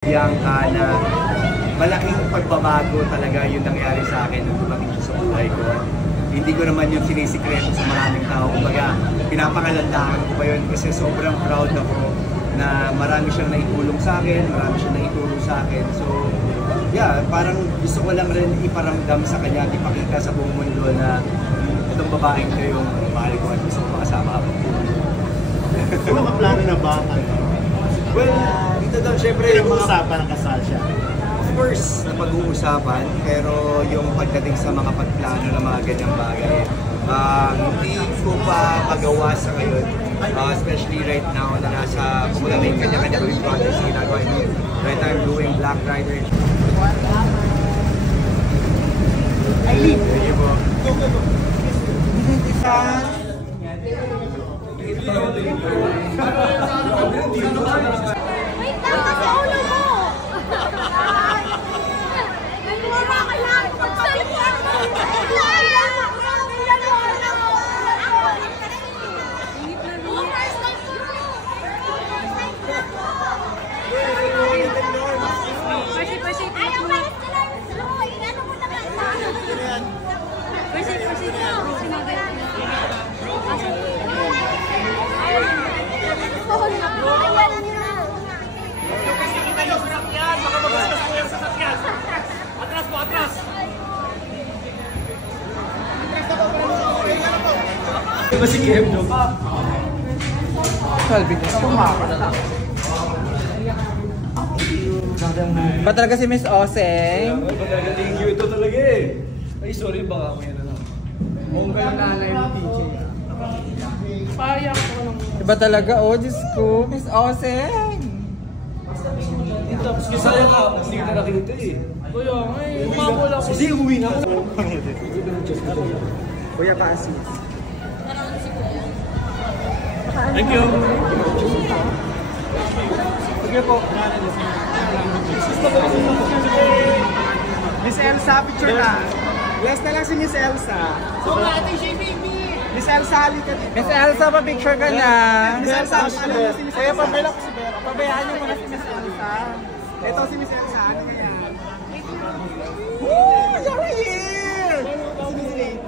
Bianca na malaking pagbabago talaga yung nangyari sa akin nung dumating siya sa buhay ko. Hindi ko naman yung sinisikreto sa maraming tao. Kumbaga, pinapangalandakan ko pa yun kasi sobrang proud ako na marami siyang naitulong sa akin, marami siyang naitulong sa akin. So, yeah, parang gusto ko lang rin iparamdam sa kanya at ipakita sa buong mundo na itong babaeng ko yung mahal ko at gusto ko makasama ako. Kung nakaplano na ba? Well, dito daw syempre yung mga usapan ng kasal siya. Of course, na pag-uusapan, pero yung pagdating sa mga pagplano ng mga ganyang bagay, hindi ko pa magawa sa ngayon. Especially right now na nasa, kumbaga may kanya-kanya kami projects na ginagawa. Right now I'm doing Black Rider. Aileen! Thank you po. Wait lang, kasi ulo mo! Masih game dong. Salvi ko. Ba talaga si Miss Oseng? Magaling yun ito talaga eh. Ay, sorry baka may ano lang. Kung kayo nanay ng TJ. Payang ko lang. Iba talaga, oh, Diyos ko, Miss Oseng. Tapos sayang ka, hindi kita nakita eh. Kuya, may umabol ako. Kasi uwi na ako. Kuya Kasi. Thank you. Sige po. Miss Elsa, picture na. Last na lang si Miss Elsa. Oo nga, ito siya, baby! Miss Elsa, halika dito. Miss Elsa, pa-picture ka na. Miss Elsa, paano si Miss Elsa? Kaya pabela ko si Bero. Pabayaan niyo muna si Miss Elsa. Ito si Miss Elsa. Ano ba yan? Woo! You're here! Si Miss Ray.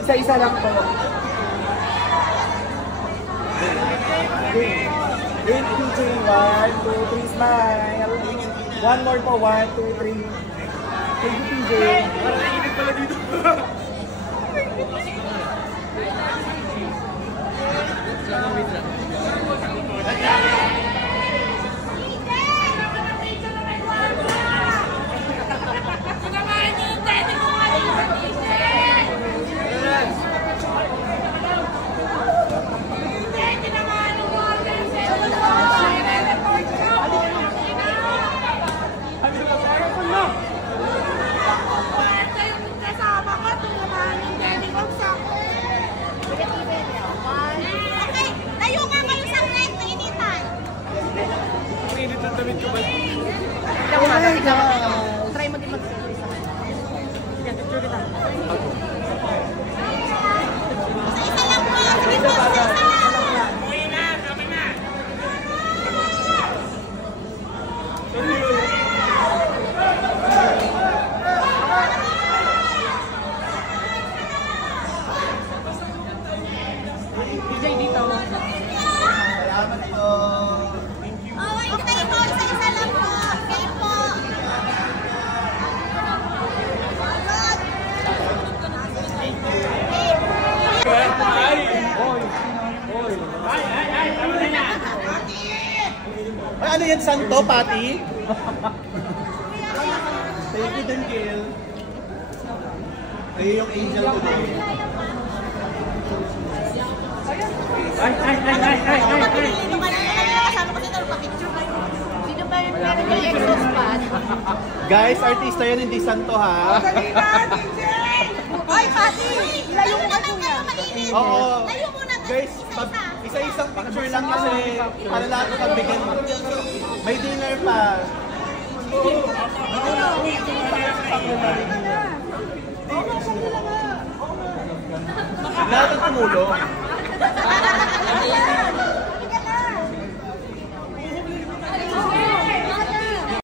Isa-isa lang po. Wait, PJ. 1, 2, 3, smile. One more po. 1, 2, 3. Thank you, PJ. Parang init pala dito. Try mo din mag-selfie sa akin. Sige, picture kita. Sa isa lang po. Sige po, sa isa lang. Uwi na, kami na. PJ, dito. Salamat po. Okay po, isa-isa lang po. Okay po. Ay, ano yan, santo, Pati? Thank you, Dangil. Ay, yung angel ko din. Ay! Guys, artista yan, hindi santo ha. Ay, Pati! Layo mo naman kayo, mainit. Oo. Layo muna tayo. Guys, isa-isang picture lang kasi para lahat pagbigyan. May dinner pa. Lahat ang tumulong.